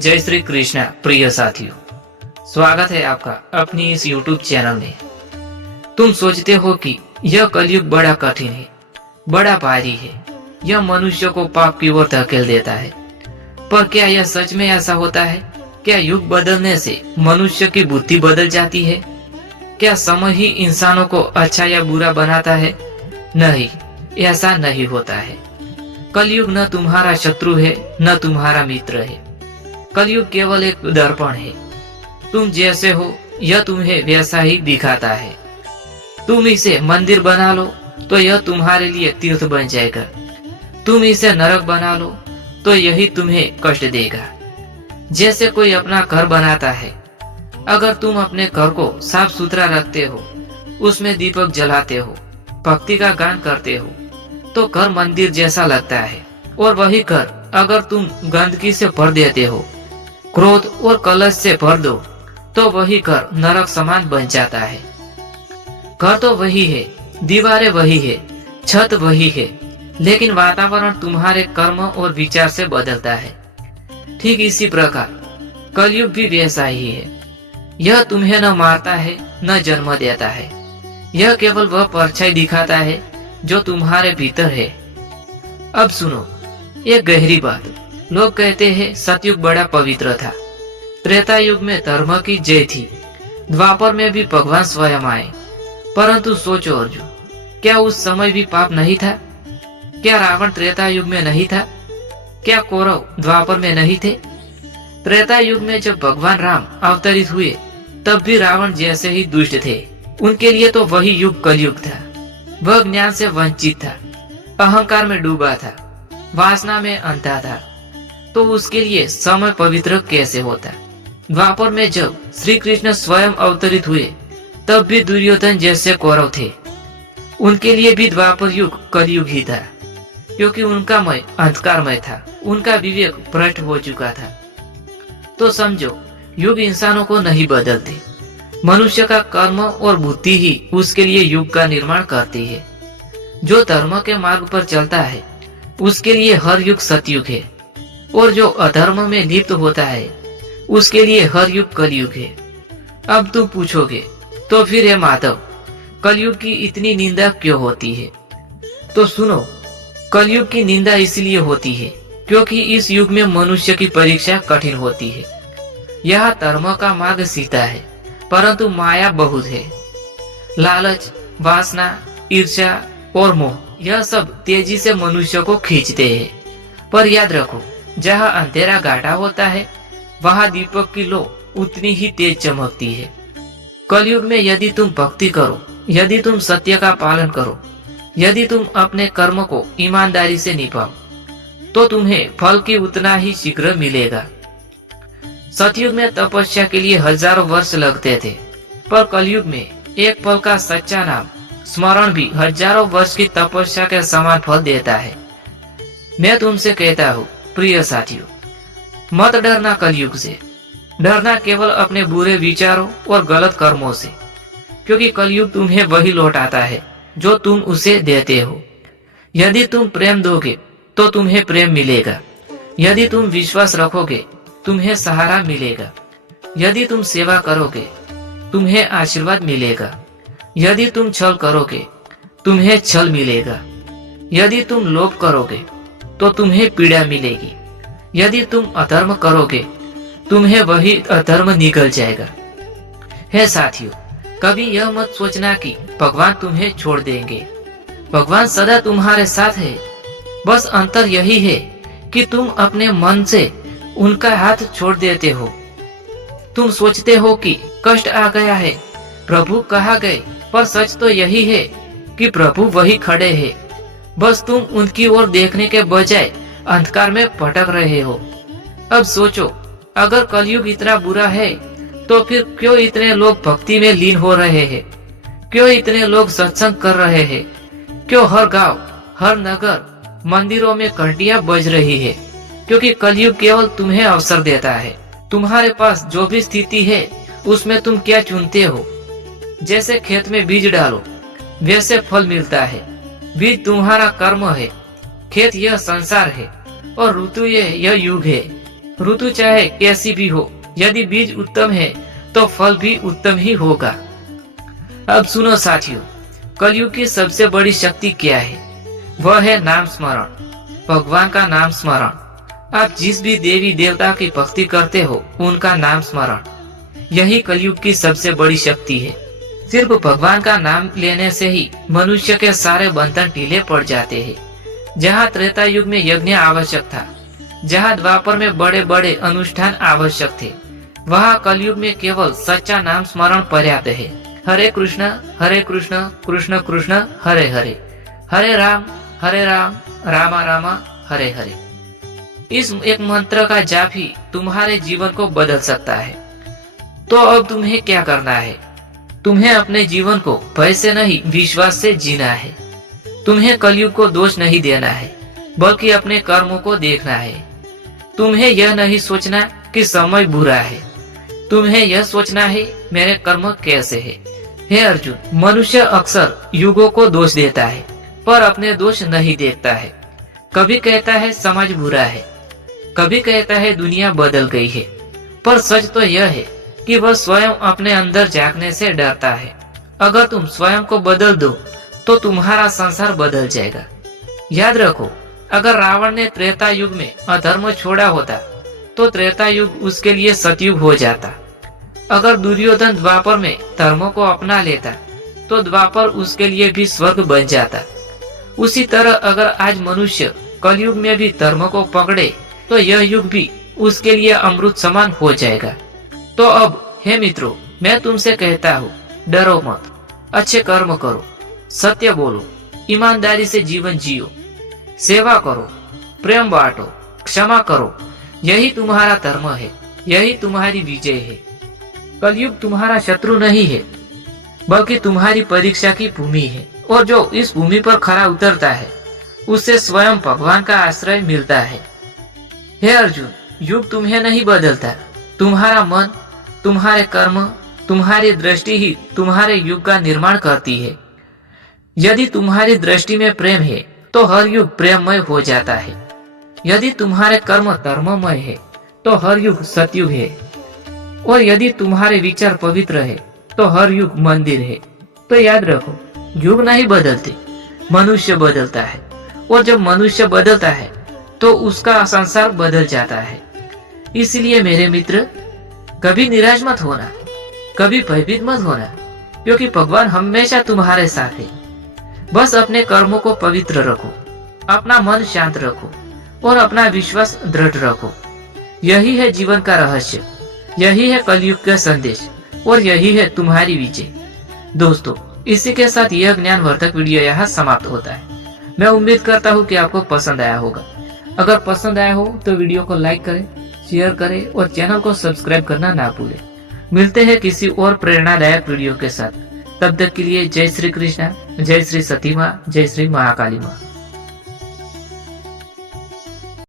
जय श्री कृष्णा प्रिय साथियों, स्वागत है आपका अपनी इस YouTube चैनल में। तुम सोचते हो कि यह कलयुग बड़ा कठिन है, बड़ा भारी है, यह मनुष्य को पाप की ओर धकेल देता है। पर क्या यह सच में ऐसा होता है? क्या युग बदलने से मनुष्य की बुद्धि बदल जाती है? क्या समय ही इंसानों को अच्छा या बुरा बनाता है? नहीं, ऐसा नहीं होता है। कलयुग न तुम्हारा शत्रु है न तुम्हारा मित्र है। कलयुग केवल एक दर्पण है। तुम जैसे हो यह तुम्हें वैसा ही दिखाता है। तुम इसे मंदिर बना लो तो यह तुम्हारे लिए तीर्थ बन जाएगा। तुम इसे नरक बना लो तो यही तुम्हें कष्ट देगा। जैसे कोई अपना घर बनाता है, अगर तुम अपने घर को साफ सुथरा रखते हो, उसमें दीपक जलाते हो, भक्ति का गान करते हो, तो घर मंदिर जैसा लगता है। और वही घर अगर तुम गंदगी से भर देते हो, क्रोध और कलश से भर दो, तो वही घर नरक समान बन जाता है। घर तो वही है, दीवारें वही है, छत वही है, लेकिन वातावरण तुम्हारे कर्म और विचार से बदलता है। ठीक इसी प्रकार कलयुग भी वैसा ही है। यह तुम्हें न मारता है न जन्म देता है। यह केवल वह परछाई दिखाता है जो तुम्हारे भीतर है। अब सुनो एक गहरी बात। लोग कहते हैं सतयुग बड़ा पवित्र था, त्रेता युग में धर्म की जय थी, द्वापर में भी भगवान स्वयं आए। परंतु सोचो अर्जुन, क्या उस समय भी पाप नहीं था? क्या रावण त्रेता युग में नहीं था? क्या कौरव द्वापर में नहीं थे? त्रेता युग में जब भगवान राम अवतरित हुए तब भी रावण जैसे ही दुष्ट थे। उनके लिए तो वही युग कलयुग था। वह ज्ञान से वंचित था, अहंकार में डूबा था, वासना में अंधा था, तो उसके लिए समय पवित्र कैसे होता? द्वापर में जब श्री कृष्ण स्वयं अवतरित हुए तब भी दुर्योधन जैसे कौरव थे। उनके लिए भी द्वापर युग कलयुग ही था, क्योंकि उनका मय अंधकारमय था, उनका विवेक भ्रष्ट हो चुका था। तो समझो, युग इंसानों को नहीं बदलते, मनुष्य का कर्म और बुद्धि ही उसके लिए युग का निर्माण करती है। जो धर्म के मार्ग पर चलता है उसके लिए हर युग सतयुग है, और जो अधर्म में लिप्त होता है उसके लिए हर युग कलयुग है। अब तुम पूछोगे, तो फिर हे माधव, कलयुग की इतनी निंदा क्यों होती है? तो सुनो, कलयुग की निंदा इसलिए होती है क्योंकि इस युग में मनुष्य की परीक्षा कठिन होती है। यह धर्म का मार्ग सीधा है, परंतु माया बहुत है। लालच, वासना, ईर्ष्या और मोह, यह सब तेजी से मनुष्य को खींचते हैं। पर याद रखो, जहाँ अंधेरा गाढ़ा होता है वहाँ दीपक की लो उतनी ही तेज चमकती है। कलयुग में यदि तुम भक्ति करो, यदि तुम सत्य का पालन करो, यदि तुम अपने कर्म को ईमानदारी से निभाओ, तो तुम्हें फल की उतना ही शीघ्र मिलेगा। सतयुग में तपस्या के लिए हजारों वर्ष लगते थे, पर कलयुग में एक पल का सच्चा नाम स्मरण भी हजारों वर्ष की तपस्या के समान फल देता है। मैं तुमसे कहता हूँ प्रिय साथियों, मत डरना कलयुग से। डरना केवल अपने बुरे विचारों और गलत कर्मों से, क्योंकि कलयुग तुम्हें वही लौटाता है जो तुम उसे देते हो। यदि तुम प्रेम दोगे तो तुम्हें प्रेम मिलेगा। यदि तुम विश्वास रखोगे तुम्हें सहारा मिलेगा। यदि तुम सेवा करोगे तुम्हें आशीर्वाद मिलेगा। यदि तुम छल करोगे तुम्हें छल मिलेगा। यदि तुम लोभ करोगे तो तुम्हें पीड़ा मिलेगी। यदि तुम अधर्म करोगे तुम्हें वही अधर्म निकल जाएगा। हे साथियों, कभी यह मत सोचना कि भगवान तुम्हें छोड़ देंगे। भगवान सदा तुम्हारे साथ है। बस अंतर यही है कि तुम अपने मन से उनका हाथ छोड़ देते हो। तुम सोचते हो कि कष्ट आ गया है, प्रभु कहाँ गए? पर सच तो यही है कि प्रभु वही खड़े हैं। बस तुम उनकी ओर देखने के बजाय अंधकार में भटक रहे हो। अब सोचो, अगर कलयुग इतना बुरा है तो फिर क्यों इतने लोग भक्ति में लीन हो रहे हैं? क्यों इतने लोग सत्संग कर रहे हैं? क्यों हर गांव, हर नगर, मंदिरों में घंटियां बज रही है? क्योंकि कलयुग केवल तुम्हें अवसर देता है। तुम्हारे पास जो भी स्थिति है उसमें तुम क्या चुनते हो? जैसे खेत में बीज डालो वैसे फल मिलता है। बीज तुम्हारा कर्म है, खेत यह संसार है, और ऋतु यह युग है। ऋतु चाहे कैसी भी हो, यदि बीज उत्तम है तो फल भी उत्तम ही होगा। अब सुनो साथियों, कलयुग की सबसे बड़ी शक्ति क्या है? वह है नाम स्मरण, भगवान का नाम स्मरण। आप जिस भी देवी देवता की भक्ति करते हो उनका नाम स्मरण, यही कलयुग की सबसे बड़ी शक्ति है। सिर्फ भगवान का नाम लेने से ही मनुष्य के सारे बंधन ढीले पड़ जाते हैं। जहाँ त्रेता युग में यज्ञ आवश्यक था, जहाँ द्वापर में बड़े बड़े अनुष्ठान आवश्यक थे, वहाँ कलयुग में केवल सच्चा नाम स्मरण पर्याप्त है। हरे कृष्ण कृष्ण कृष्ण हरे हरे, हरे राम राम राम हरे हरे। इस एक मंत्र का जाप ही तुम्हारे जीवन को बदल सकता है। तो अब तुम्हें क्या करना है? तुम्हें अपने जीवन को भय से नहीं, विश्वास से जीना है। तुम्हें कलयुग को दोष नहीं देना है, बल्कि अपने कर्मों को देखना है। तुम्हें यह नहीं सोचना कि समय बुरा है, तुम्हें यह सोचना है मेरे कर्म कैसे है। हे अर्जुन, मनुष्य अक्सर युगों को दोष देता है पर अपने दोष नहीं देखता है। कभी कहता है समाज बुरा है, कभी कहता है दुनिया बदल गई है, पर सच तो यह है कि वह स्वयं अपने अंदर झांकने से डरता है। अगर तुम स्वयं को बदल दो तो तुम्हारा संसार बदल जाएगा। याद रखो, अगर रावण ने त्रेता युग में अधर्म छोड़ा होता तो त्रेता युग उसके लिए सतयुग हो जाता। अगर दुर्योधन द्वापर में धर्म को अपना लेता तो द्वापर उसके लिए भी स्वर्ग बन जाता। उसी तरह अगर आज मनुष्य कलयुग में भी धर्म को पकड़े तो यह युग भी उसके लिए अमृत समान हो जाएगा। तो अब हे मित्रों, मैं तुमसे कहता हूँ, डरो मत, अच्छे कर्म करो, सत्य बोलो, ईमानदारी से जीवन जियो, सेवा करो, प्रेम बांटो, क्षमा करो। यही तुम्हारा धर्म है, यही तुम्हारी विजय है। कलयुग तुम्हारा शत्रु नहीं है, बल्कि तुम्हारी परीक्षा की भूमि है। और जो इस भूमि पर खरा उतरता है उससे स्वयं भगवान का आश्रय मिलता है। हे अर्जुन, युग तुम्हें नहीं बदलता, तुम्हारा मन, तुम्हारे कर्म, तुम्हारी दृष्टि ही तुम्हारे युग का निर्माण करती है। यदि तुम्हारी दृष्टि में प्रेम है तो हर युग प्रेममय हो जाता है। यदि तुम्हारे कर्म धर्ममय है तो हर युग सतयुग है। और यदि तुम्हारे विचार पवित्र है तो हर युग मंदिर है। तो याद रखो, युग नहीं बदलते, मनुष्य बदलता है। और जब मनुष्य बदलता है तो उसका संसार बदल जाता है। इसलिए मेरे मित्र, कभी निराश मत होना, कभी भयभीत मत होना, क्योंकि भगवान हमेशा तुम्हारे साथ है। बस अपने कर्मों को पवित्र रखो, अपना मन शांत रखो और अपना विश्वास दृढ़ रखो। यही है जीवन का रहस्य, यही है कलयुग का संदेश और यही है तुम्हारी विजय। दोस्तों, इसी के साथ यह ज्ञानवर्धक वीडियो यहाँ समाप्त होता है। मैं उम्मीद करता हूँ कि आपको पसंद आया होगा। अगर पसंद आया हो तो वीडियो को लाइक करें, शेयर करें और चैनल को सब्सक्राइब करना ना भूलें। मिलते हैं किसी और प्रेरणादायक वीडियो के साथ। तब तक के लिए जय श्री कृष्णा, जय श्री सती माँ, जय श्री महाकाली माँ।